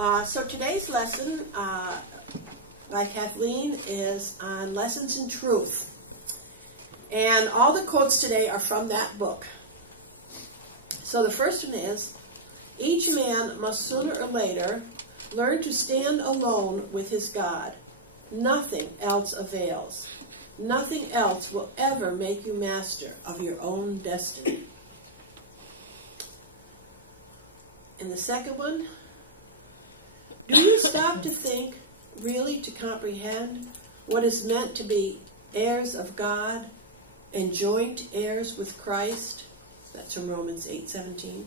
So today's lesson by Kathleen is on Lessons in Truth. And all the quotes today are from that book. So the first one is, each man must sooner or later learn to stand alone with his God. Nothing else avails. Nothing else will ever make you master of your own destiny. And the second one, do you stop to think, really to comprehend what is meant to be heirs of God and joint heirs with Christ? That's from Romans 8:17.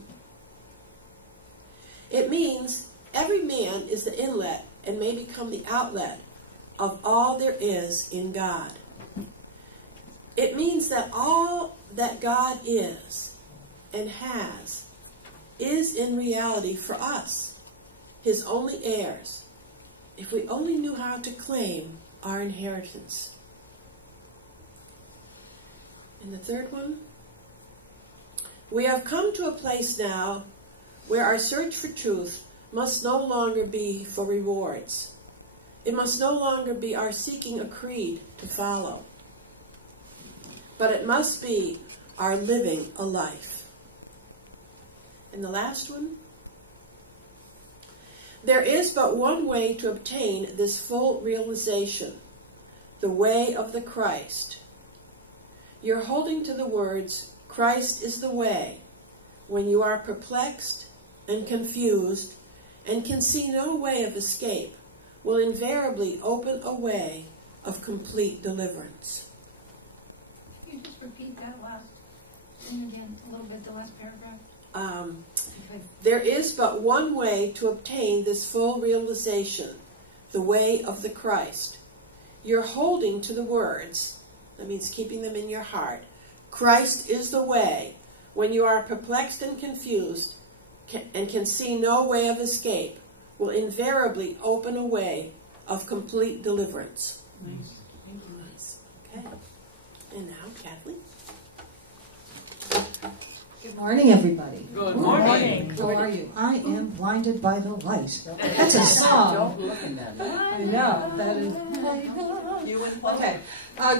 It means every man is the inlet and may become the outlet of all there is in God. It means that all that God is and has is in reality for us, his only heirs, if we only knew how to claim our inheritance. And the third one, we have come to a place now where our search for truth must no longer be for rewards. It must no longer be our seeking a creed to follow, but it must be our living a life. And the last one, there is but one way to obtain this full realization, the way of the Christ. You're holding to the words, Christ is the way, when you are perplexed and confused and can see no way of escape, will invariably open a way of complete deliverance. Can you just repeat that last thing again, a little bit, the last paragraph? There is but one way to obtain this full realization, the way of the Christ. You're holding to the words, that means keeping them in your heart. Christ is the way, when you are perplexed and confused and can see no way of escape, will invariably open a way of complete deliverance. Nice. Nice. Okay. And now, Kathleen. Good morning, everybody. Good morning. How are you? I am blinded by the light. That's a song. Don't look at that. I know. That is. Okay.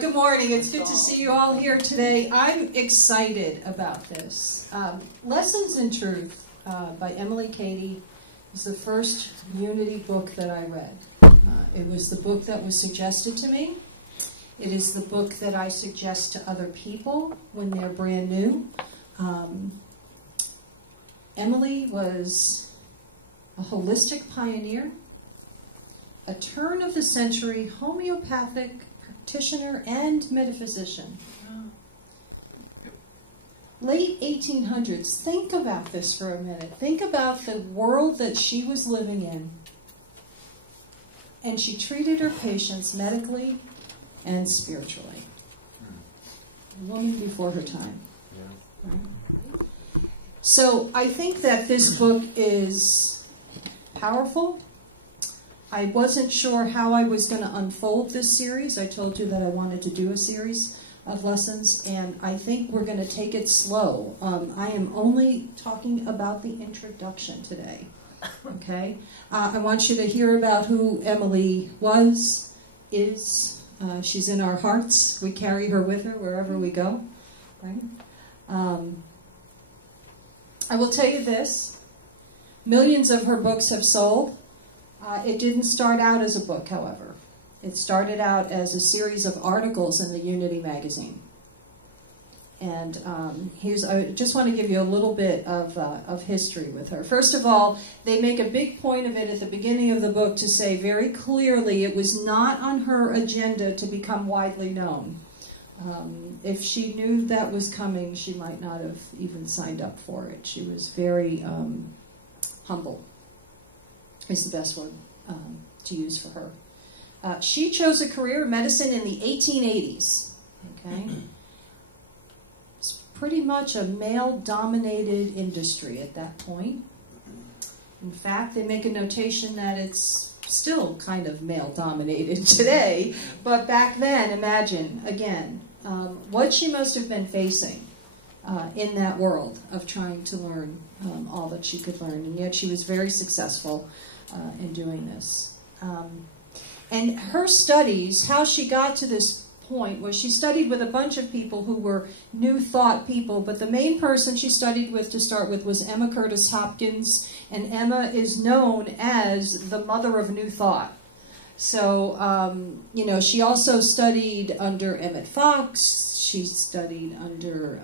Good morning. It's good to see you all here today. I'm excited about this. Lessons in Truth by Emily Cady is the first Unity book that I read. It was the book that was suggested to me. It is the book that I suggest to other people when they're brand new. Emily was a holistic pioneer, a turn-of-the-century homeopathic practitioner and metaphysician. Late 1800s, think about this for a minute. Think about the world that she was living in. And she treated her patients medically and spiritually. A woman before her time. Right? So I think that this book is powerful. I wasn't sure how I was going to unfold this series. I told you that I wanted to do a series of lessons, and I think we're going to take it slow. I am only talking about the introduction today. Okay? I want you to hear about who Emily is. She's in our hearts. We carry her with her wherever we go. Right? I will tell you this. Millions of her books have sold. It didn't start out as a book, however. It started out as a series of articles in the Unity magazine. And I just want to give you a little bit of history with her. First of all, they make a big point of it at the beginning of the book to say very clearly it was not on her agenda to become widely known. If she knew that was coming, she might not have even signed up for it. She was very humble, is the best word to use for her. She chose a career in medicine in the 1880s. Okay? It's pretty much a male-dominated industry at that point. In fact, they make a notation that it's still kind of male-dominated today, but back then, imagine, again, what she must have been facing in that world of trying to learn all that she could learn. And yet she was very successful in doing this. And her studies, how she got to this point was she studied with a bunch of people who were New Thought people, but the main person she studied with to start with was Emma Curtis Hopkins, and Emma is known as the mother of New Thought. So, she also studied under Emmett Fox. She studied under,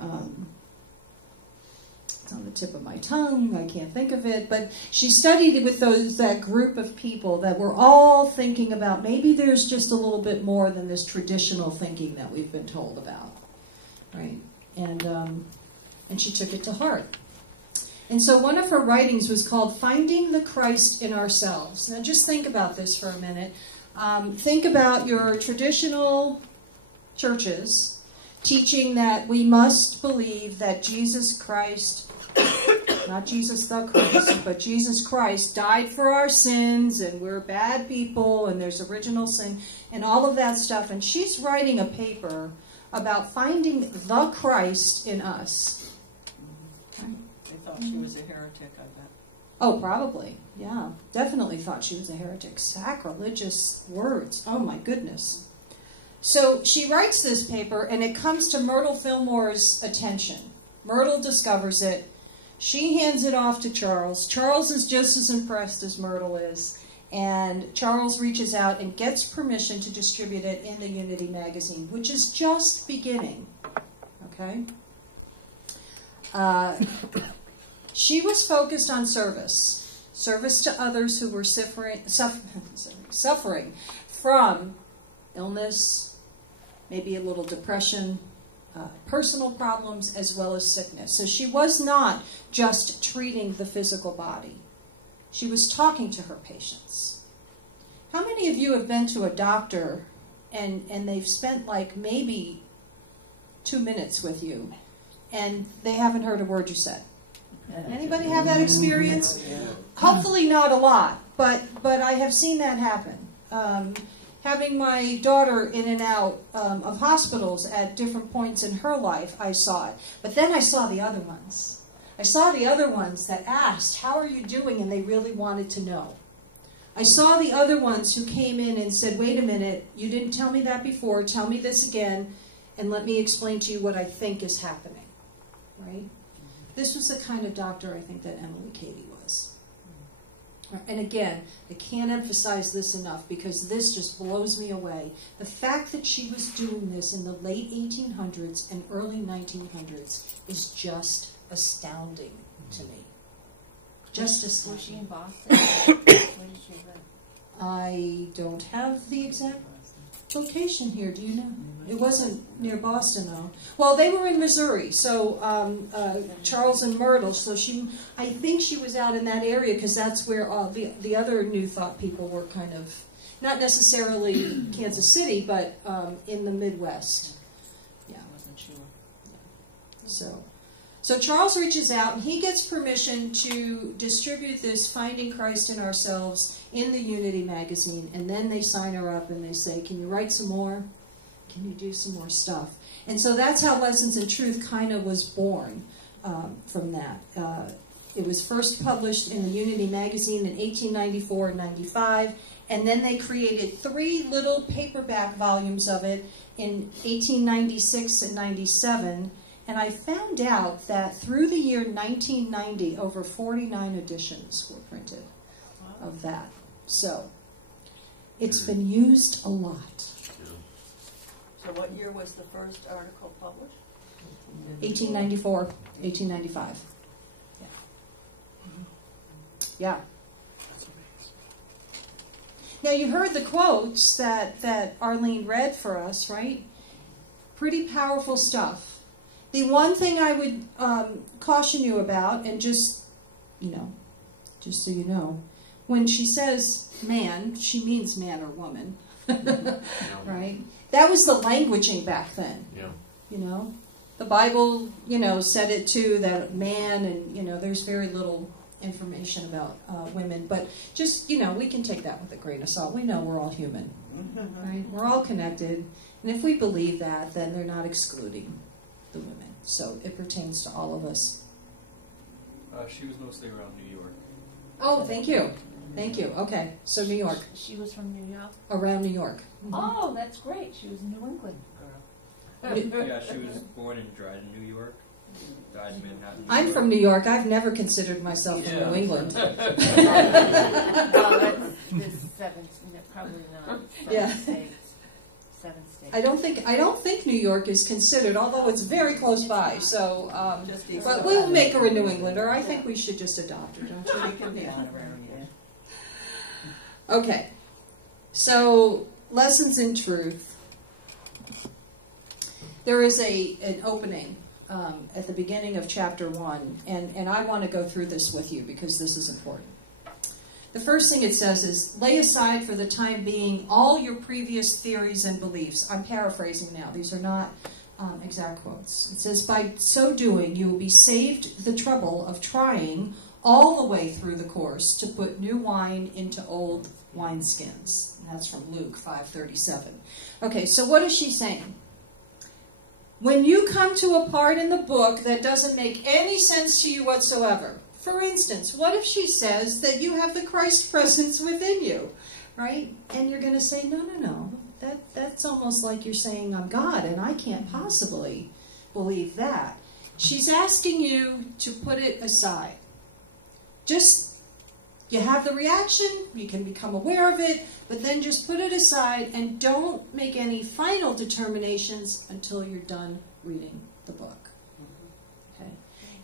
it's on the tip of my tongue, I can't think of it, but she studied with that group of people that were all thinking about maybe there's just a little bit more than this traditional thinking that we've been told about, right? And she took it to heart. And so one of her writings was called Finding the Christ in Ourselves. Now just think about this for a minute. Think about your traditional churches teaching that we must believe that Jesus Christ, not Jesus the Christ, but Jesus Christ died for our sins, and we're bad people, and there's original sin, and all of that stuff. And she's writing a paper about finding the Christ in us. They thought she was a heretic, I bet. Oh, probably. Yeah, definitely thought she was a heretic. Sacrilegious words. Oh, my goodness. So she writes this paper, and it comes to Myrtle Fillmore's attention. Myrtle discovers it. She hands it off to Charles. Charles is just as impressed as Myrtle is. And Charles reaches out and gets permission to distribute it in the Unity magazine, which is just beginning. Okay? She was focused on service to others who were suffering from illness, maybe a little depression, personal problems, as well as sickness. So she was not just treating the physical body. She was talking to her patients. How many of you have been to a doctor and they've spent like maybe 2 minutes with you and they haven't heard a word you said? Anybody have that experience? Hopefully not a lot, but I have seen that happen. Having my daughter in and out of hospitals at different points in her life, I saw it. But then I saw the other ones. I saw the other ones that asked, how are you doing? And they really wanted to know. I saw the other ones who came in and said, wait a minute, you didn't tell me that before. Tell me this again, and let me explain to you what I think is happening. Right? This was the kind of doctor I think that Emily Cady was. And again, I can't emphasize this enough because this just blows me away. The fact that she was doing this in the late 1800s and early 1900s is just astounding to me. Just astounding. Was she in Boston? Where did she live? I don't have the exact location here. Do you know? It wasn't near Boston, though. Well, they were in Missouri, so Charles and Myrtle. So I think she was out in that area because that's where all the other New Thought people were kind of, not necessarily Kansas City, but in the Midwest. Yeah, I wasn't sure. Yeah. So Charles reaches out and he gets permission to distribute this Finding Christ in Ourselves in the Unity magazine, and then they sign her up and they say, can you write some more? Can you do some more stuff? And so that's how Lessons in Truth kind of was born from that. It was first published in the Unity magazine in 1894 and 95, and then they created 3 little paperback volumes of it in 1896 and 97. And I found out that through the year 1990, over 49 editions were printed of that. So it's been used a lot. So what year was the first article published? 1894, 1895. Yeah. Yeah. Now you heard the quotes that Arlene read for us, right? Pretty powerful stuff. The one thing I would caution you about, and just so you know, when she says man, she means man or woman, right? That was the languaging back then. Yeah. The Bible, said it too, that man, and there's very little information about women, but just we can take that with a grain of salt. We know we're all human, right? We're all connected, and if we believe that, then they're not excluding the women. So it pertains to all of us. She was mostly around New York. Oh, thank you. Thank you. Okay, so New York. She was from New York? Around New York. Oh, that's great. She was a New England girl. Yeah, she was born in Dryden, New York. Died in Manhattan. I'm from New York. I've never considered myself from New England. Well, that's probably not. Yeah. Seven states. I don't think New York is considered, although it's very close by. So, but we'll make her a New Englander. I think we should just adopt her, don't you? She can be honorary, yeah. Okay. So, lessons in truth. There is an opening at the beginning of chapter 1, and I want to go through this with you because this is important. The first thing it says is, lay aside for the time being all your previous theories and beliefs. I'm paraphrasing now. These are not exact quotes. It says, by so doing, you will be saved the trouble of trying all the way through the course to put new wine into old wineskins. And that's from Luke 5:37. Okay, so what is she saying? When you come to a part in the book that doesn't make any sense to you whatsoever, for instance, what if she says that you have the Christ presence within you, right? And you're going to say, no, that's almost like you're saying I'm God, and I can't possibly believe that. She's asking you to put it aside. Just, you have the reaction, you can become aware of it, but then just put it aside and don't make any final determinations until you're done reading the book. Okay?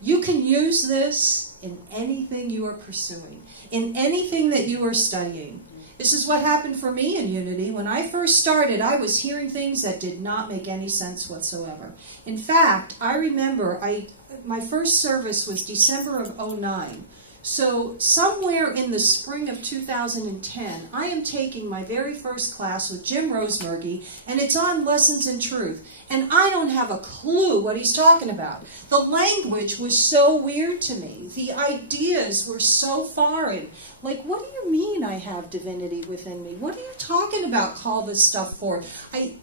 You can use this in anything you are pursuing, in anything that you are studying. This is what happened for me in Unity. When I first started, I was hearing things that did not make any sense whatsoever. In fact, I remember my first service was December of 2009. So somewhere in the spring of 2010, I am taking my very first class with Jim Rosemurgy, and it's on Lessons in Truth. And I don't have a clue what he's talking about. The language was so weird to me. The ideas were so foreign. Like, what do you mean I have divinity within me? What are you talking about, call this stuff forth? I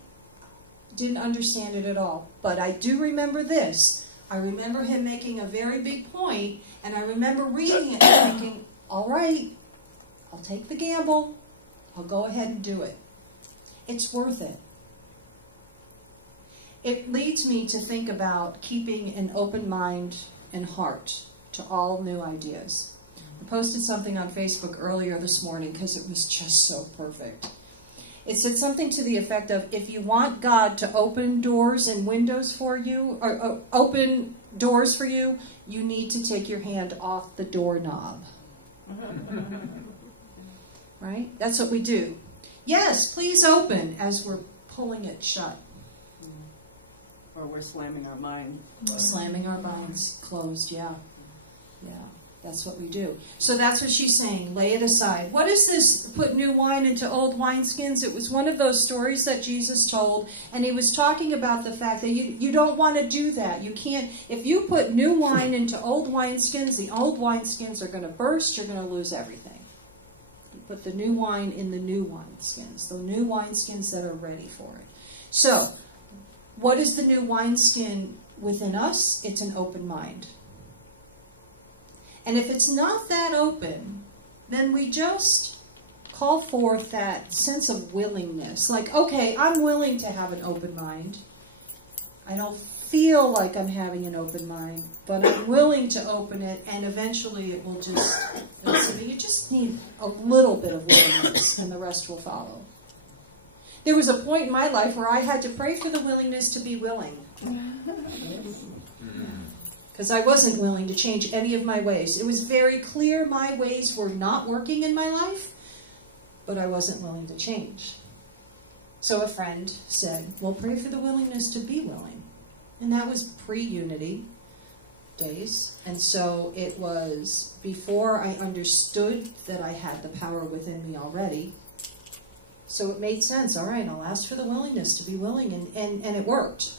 didn't understand it at all. But I do remember this. I remember him making a very big point, and I remember reading it and thinking, all right, I'll take the gamble. I'll go ahead and do it. It's worth it. It leads me to think about keeping an open mind and heart to all new ideas. I posted something on Facebook earlier this morning because it was just so perfect. It said something to the effect of, if you want God to open doors and windows for you, or open doors for you, you need to take your hand off the doorknob. Right? That's what we do. Yes, please open, as we're pulling it shut. Or we're slamming our mind. Slamming our minds closed, yeah. Yeah. That's what we do. So that's what she's saying. Lay it aside. What is this, put new wine into old wineskins? It was one of those stories that Jesus told, and he was talking about the fact that you don't want to do that. You can't, if you put new wine into old wineskins, the old wineskins are going to burst, you're going to lose everything. You put the new wine in the new wineskins, the new wineskins that are ready for it. So, what is the new wineskin within us? It's an open mind. And if it's not that open, then we just call forth that sense of willingness. Like, okay, I'm willing to have an open mind. I don't feel like I'm having an open mind, but I'm willing to open it, and eventually it will just, you just need a little bit of willingness, and the rest will follow. There was a point in my life where I had to pray for the willingness to be willing. Because I wasn't willing to change any of my ways. It was very clear my ways were not working in my life, but I wasn't willing to change. So a friend said, well, pray for the willingness to be willing. And that was pre-Unity days. And so it was before I understood that I had the power within me already. So it made sense. All right, I'll ask for the willingness to be willing. And it worked.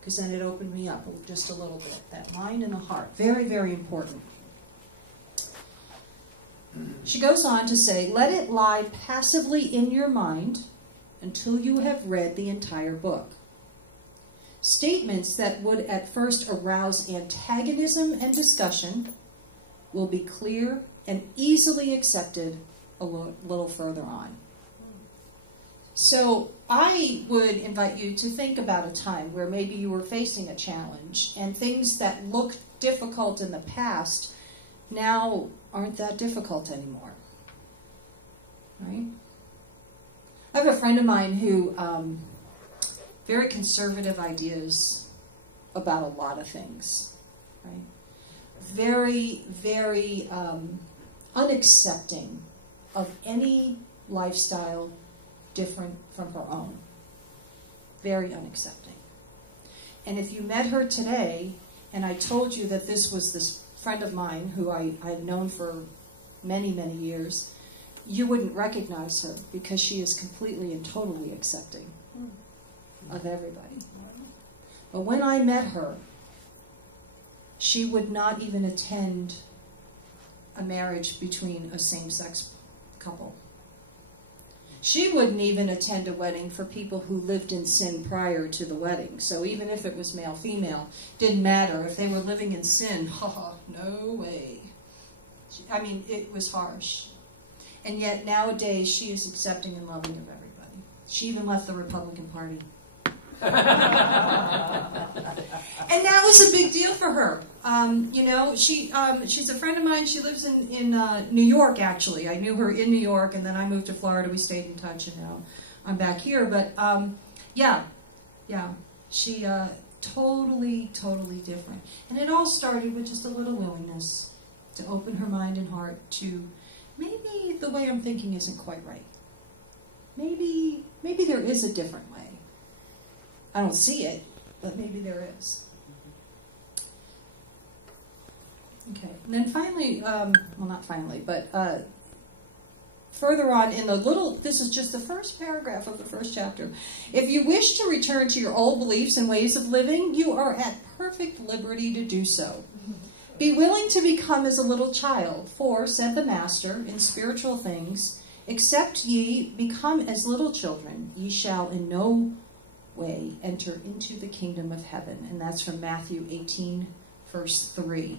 Because then it opened me up just a little bit. That mind and the heart. Very, very important. She goes on to say, let it lie passively in your mind until you have read the entire book. Statements that would at first arouse antagonism and discussion will be clear and easily accepted a little further on. So I would invite you to think about a time where maybe you were facing a challenge and things that looked difficult in the past now aren't that difficult anymore. Right? I have a friend of mine who very conservative ideas about a lot of things. Right? Very, very unaccepting of any lifestyle different from her own. Very unaccepting. And if you met her today, and I told you that this was this friend of mine who I've known for many, many years, you wouldn't recognize her because she is completely and totally accepting of everybody. But when I met her, she would not even attend a marriage between a same-sex couple. She wouldn't even attend a wedding for people who lived in sin prior to the wedding. So even if it was male-female, didn't matter. If they were living in sin, no way. I mean, it was harsh. And yet nowadays she is accepting and loving of everybody. She even left the Republican Party. And that was a big deal for her. She's a friend of mine. She lives in New York, actually. I knew her in New York, and then I moved to Florida. We stayed in touch, and now I'm back here. But, she totally, totally different. And it all started with just a little willingness to open her mind and heart to maybe the way I'm thinking isn't quite right. Maybe there is a different way. I don't see it, but maybe there is. Okay, and then finally, not finally, but further on in the this is just the first paragraph of the first chapter. If you wish to return to your old beliefs and ways of living, you are at perfect liberty to do so. Be willing to become as a little child, for, said the Master, in spiritual things, except ye become as little children, ye shall in no way enter into the kingdom of heaven. And that's from Matthew 18, verse 3.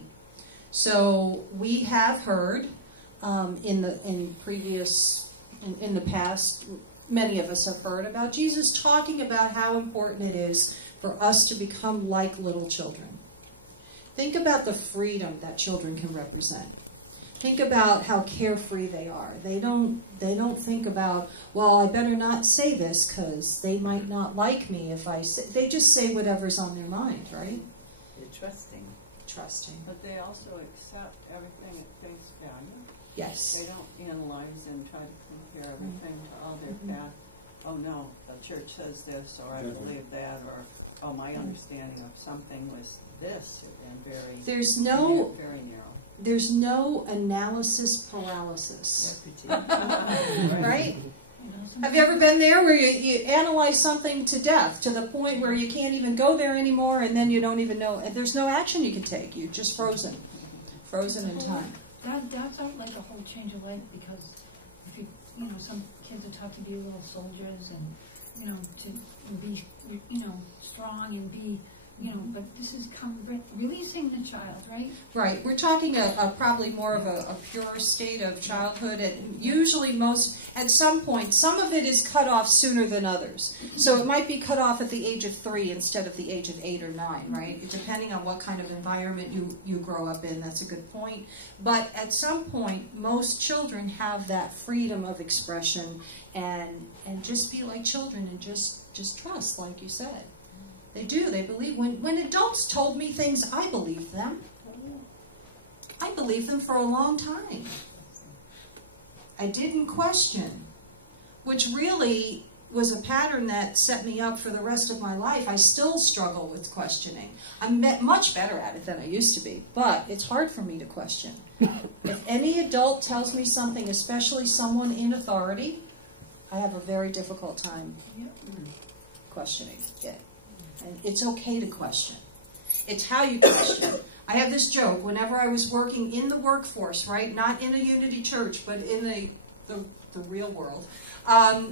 So we have heard in the past, many of us have heard about Jesus talking about how important it is for us to become like little children. Think about the freedom that children can represent. Think about how carefree they are. They don't think about, well, I better not say this because they might not like me if I say. They just say whatever's on their mind, right? They're trusting. Trusting. But they also accept everything at face value. Yes. They don't analyze and try to compare everything to all their path. Oh no, the church says this, or I believe that, or oh, my understanding of something was this, and very very narrow. There's no analysis paralysis. Right? Have you ever been there where you analyze something to death, to the point where you can't even go there anymore, and then you don't even know, and there's no action you can take. You're just frozen in time. That's like a whole change of life, because if some kids are taught to be little soldiers and, to be, strong and be, but this is releasing the child, right? Right. We're talking probably more of a pure state of childhood, and usually at some point, some of it is cut off sooner than others. So it might be cut off at the age of 3 instead of the age of 8 or 9, right? Depending on what kind of environment you grow up in, that's a good point. But at some point, most children have that freedom of expression and just be like children and just trust, like you said. They do. They believe. When adults told me things, I believed them. I believed them for a long time. I didn't question, which really was a pattern that set me up for the rest of my life. I still struggle with questioning. I'm much better at it than I used to be, but it's hard for me to question. If any adult tells me something, especially someone in authority, I have a very difficult time questioning it. And it's okay to question. It's how you question. I have this joke. Whenever I was working in the workforce, right, not in a Unity church, but in a the real world.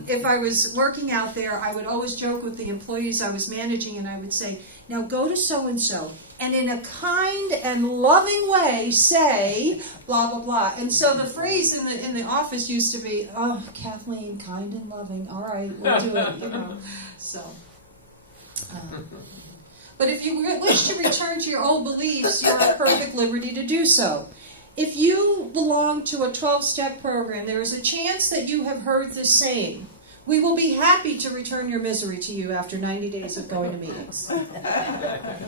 If I was working out there, I would always joke with the employees I was managing, and I would say, now go to so-and-so, and in a kind and loving way say blah, blah, blah. And so the phrase in the office used to be, oh, Kathleen, kind and loving, all right, we'll do it, you know. So, but if you wish to return to your old beliefs, you're at perfect liberty to do so. If you belong to a 12-step program, there is a chance that you have heard this saying, we will be happy to return your misery to you after 90 days of going to meetings.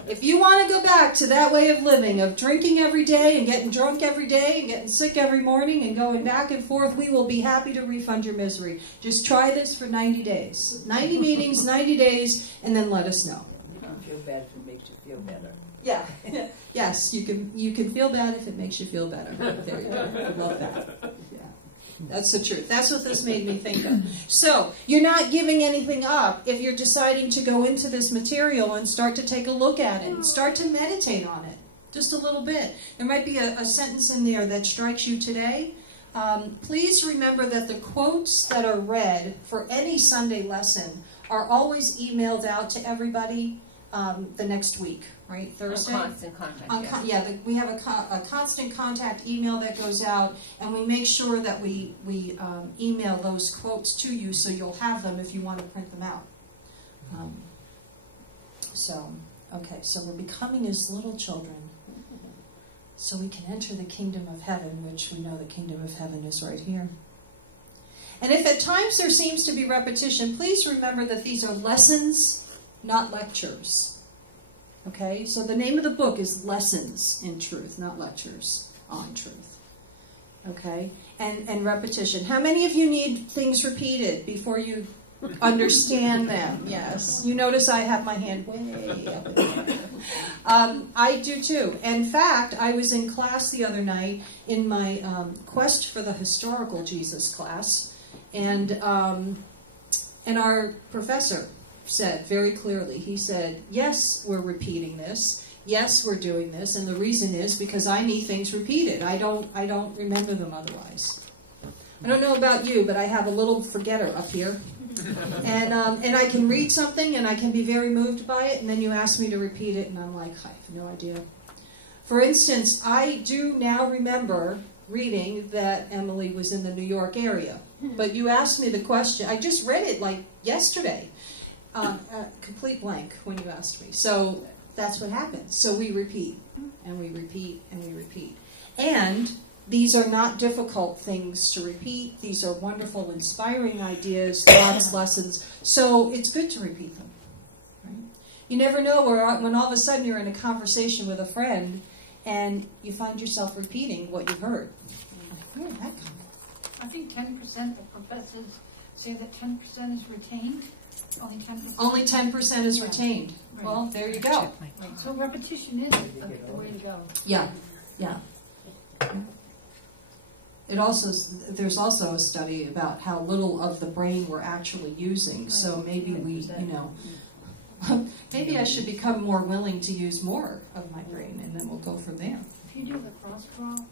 If you want to go back to that way of living, of drinking every day and getting drunk every day and getting sick every morning and going back and forth, we will be happy to refund your misery. Just try this for 90 days. 90 meetings, 90 days, and then let us know. You can feel bad if it makes you feel better. Yeah. Yes, you can feel bad if it makes you feel better. There you go. I love that. Yeah. That's the truth. That's what this made me think of. So, you're not giving anything up if you're deciding to go into this material and start to take a look at it and start to meditate on it. Just a little bit. There might be a sentence in there that strikes you today. Please remember that the quotes that are read for any Sunday lesson are always emailed out to everybody the next week, right? Thursday? Constant contact. We have a constant contact email that goes out, and we make sure that we email those quotes to you so you'll have them if you want to print them out. So we're becoming as little children so we can enter the kingdom of heaven, which we know the kingdom of heaven is right here. And if at times there seems to be repetition, please remember that these are lessons, not lectures. Okay? So the name of the book is Lessons in Truth, not Lectures on Truth. Okay? And repetition. How many of you need things repeated before you understand them? Yes. You notice I have my hand way up in the air. I do too. In fact, I was in class the other night in my Quest for the Historical Jesus class, and our professor said very clearly, he said, yes, we're repeating this. Yes, we're doing this, and the reason is because I need things repeated. I don't remember them otherwise. I don't know about you, but I have a little forgetter up here. And I can read something, and I can be very moved by it, and then you ask me to repeat it, and I'm like, I have no idea. For instance, I do now remember reading that Emily was in the New York area. But you asked me the question. I just read it like yesterday. Complete blank when you asked me. So that's what happens. So we repeat, and we repeat, and we repeat. And these are not difficult things to repeat. These are wonderful, inspiring ideas, thoughts, lessons. So it's good to repeat them. Right? You never know when all of a sudden you're in a conversation with a friend and you find yourself repeating what you've heard. Where did that come from? I think 10% of professors say that 10% is retained. Only 10%. Only 10% is retained. Right. Well, there you go. Right. So repetition is the way to go. Yeah, yeah. There's also a study about how little of the brain we're actually using. So maybe maybe I should become more willing to use more of my brain, and then we'll go from there. If you do the cross crawl,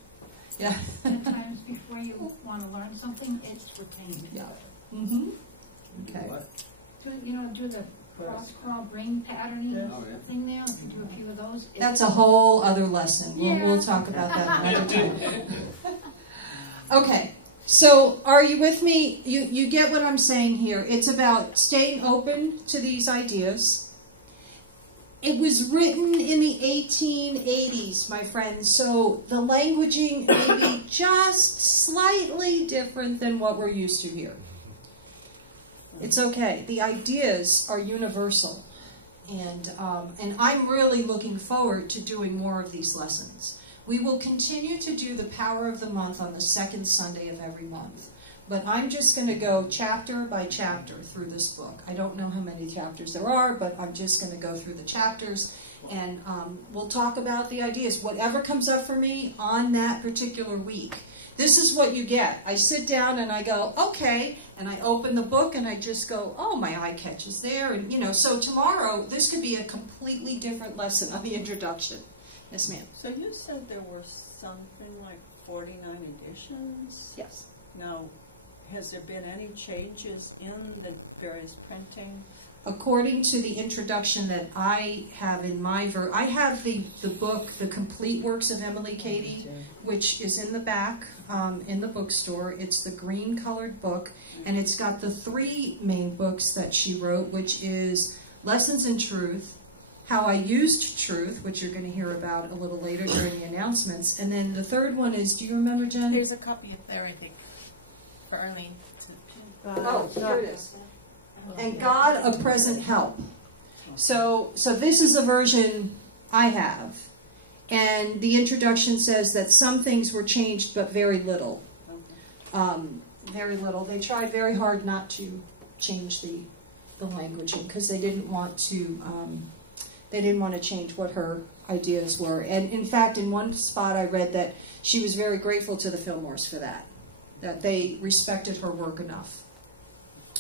yeah, 10 times before you want to learn something, it's retained. Yeah. Mm-hmm. Okay. Do the cross crawl brain patterning thing there. If you do a few of those, that's a whole other lesson. We'll talk about that another time. Okay, so are you with me? You get what I'm saying here. It's about staying open to these ideas. It was written in the 1880s, my friends, so the languaging may be just slightly different than what we're used to here. It's okay. The ideas are universal, and I'm really looking forward to doing more of these lessons. We will continue to do the Power of the Month on the second Sunday of every month. But I'm just going to go chapter by chapter through this book. I don't know how many chapters there are, but I'm just going to go through the chapters, and we'll talk about the ideas. Whatever comes up for me on that particular week. This is what you get. I sit down and I go, okay, and I open the book and I just go, oh, my eye catches there. And, so tomorrow, this could be a completely different lesson on the introduction. Yes, ma'am. So you said there were something like 49 editions? Yes. Now, has there been any changes in the various printing? According to the introduction that I have in my I have the book, The Complete Works of Emily Cady, which is in the back in the bookstore. It's the green-colored book, and it's got the 3 main books that she wrote, which is Lessons in Truth, How I Used Truth, which you're going to hear about a little later during the announcements, and then the third one is, do you remember, Jen? There's a copy up there, I think, for Arlene. Oh, here it is. And God, a Present Help. So this is a version I have. And the introduction says that some things were changed, but very little. Very little. They tried very hard not to change the languaging because they didn't want to change what her ideas were. And in fact, in one spot I read that she was very grateful to the Fillmores for that they respected her work enough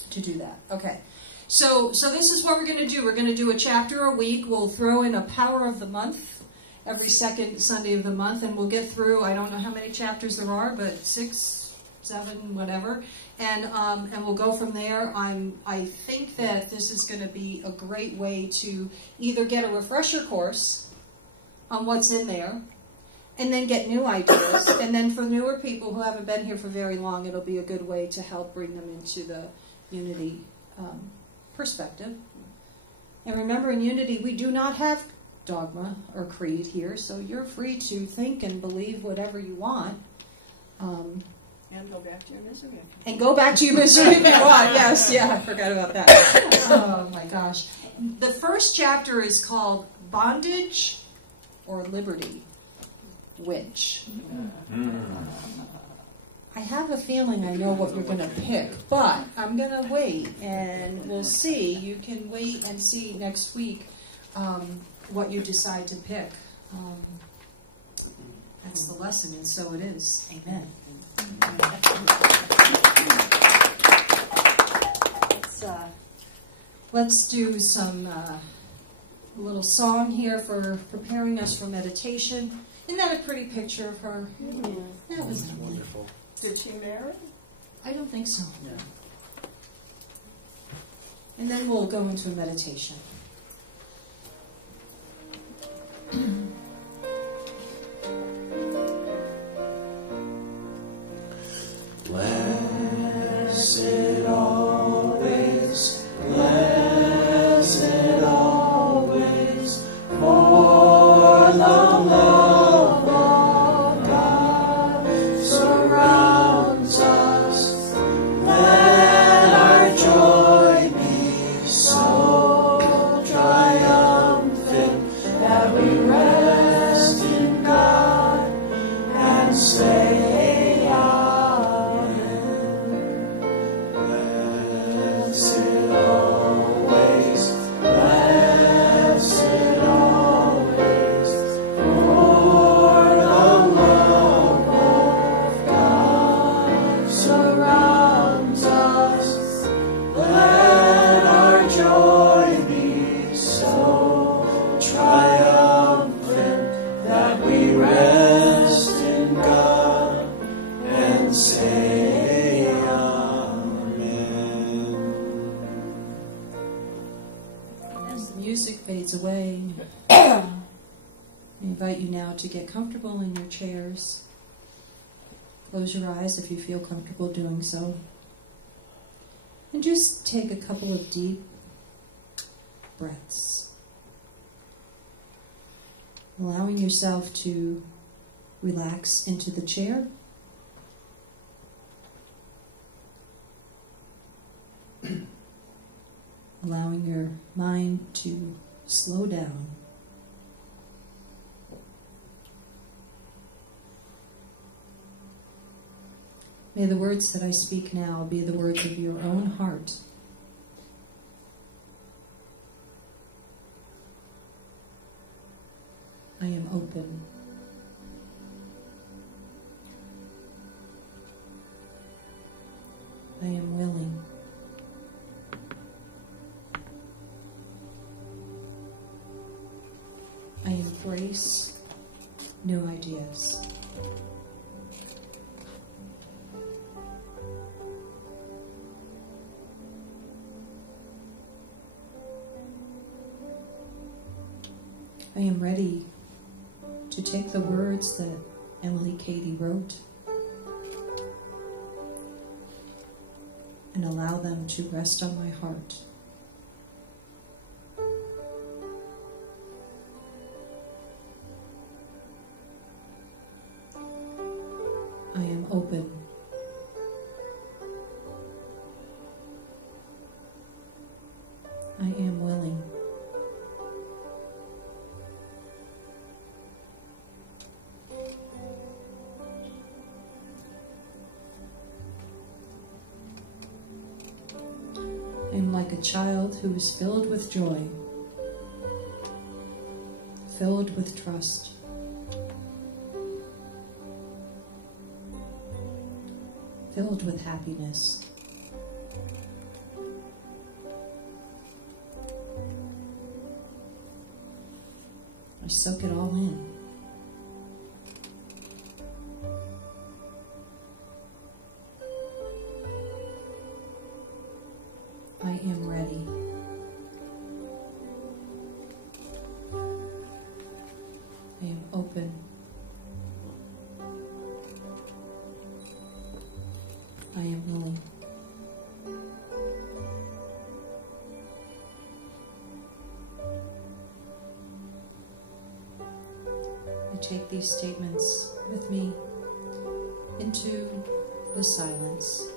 to do that. Okay, so this is what we're going to do. We're going to do a chapter a week. We'll throw in a Power of the Month every second Sunday of the month, and we'll get through, I don't know how many chapters there are, but 6, 7, whatever, and we'll go from there. I think that this is going to be a great way to either get a refresher course on what's in there, and then get new ideas, and then for newer people who haven't been here for very long, it'll be a good way to help bring them into the Unity perspective. And remember, in Unity, we do not have dogma or creed here, so you're free to think and believe whatever you want. And go back to your misery. And go back to your misery if you want. Yes, yeah, I forgot about that. Oh my gosh. The first chapter is called Bondage or Liberty. Which? I have a feeling I know what you're going to pick, but I'm going to wait and we'll see. You can wait and see next week what you decide to pick. That's the lesson, and so it is. Amen. Let's do some little song here for preparing us for meditation. Isn't that a pretty picture of her? Yeah. That was wonderful. Did she marry? I don't think so. Yeah. And then we'll go into a meditation. Blessed always, blessed always, for the love of God surrounds us. Let our joy be so triumphant that we rest in God and say, away. I invite you now to get comfortable in your chairs. Close your eyes if you feel comfortable doing so. And just take a couple of deep breaths. Allowing yourself to relax into the chair. Allowing your mind to slow down. May the words that I speak now be the words of your own heart. I am open. I am willing. I embrace new ideas. I am ready to take the words that Emily Cady wrote and allow them to rest on my heart. I am open. I am willing. I am like a child who is filled with joy, filled with trust, filled with happiness. I soak it all in. I am ready. I am open. I am willing. I take these statements with me into the silence.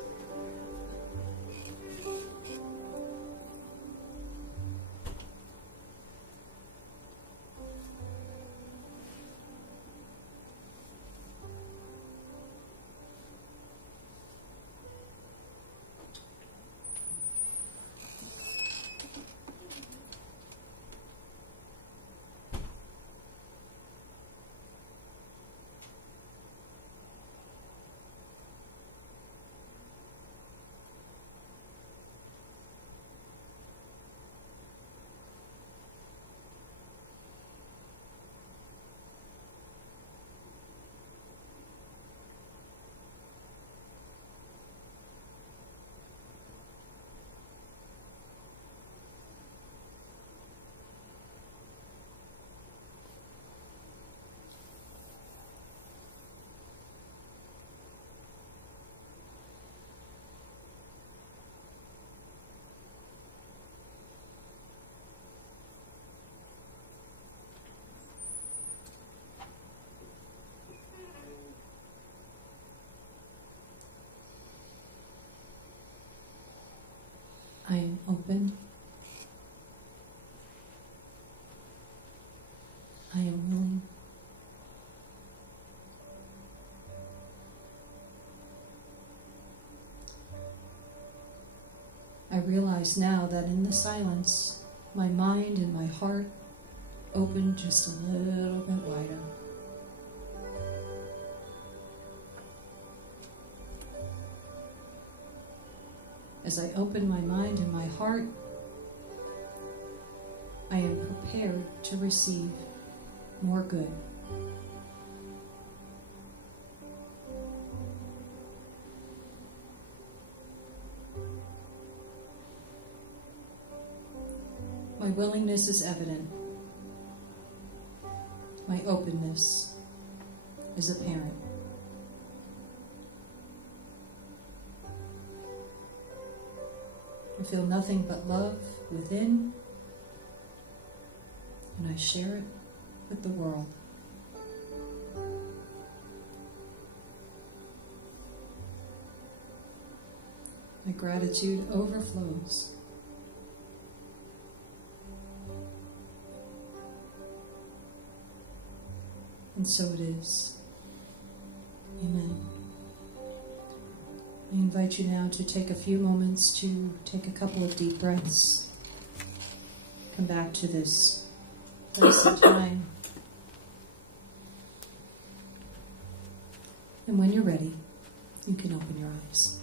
I am open. I am willing. I realize now that in the silence, my mind and my heart open just a little bit wider. As I open my mind and my heart, I am prepared to receive more good. My willingness is evident. My openness is apparent. I feel nothing but love within, and I share it with the world. My gratitude overflows. And so it is. Amen. I invite you now to take a few moments to take a couple of deep breaths. Come back to this place and time. And when you're ready, you can open your eyes.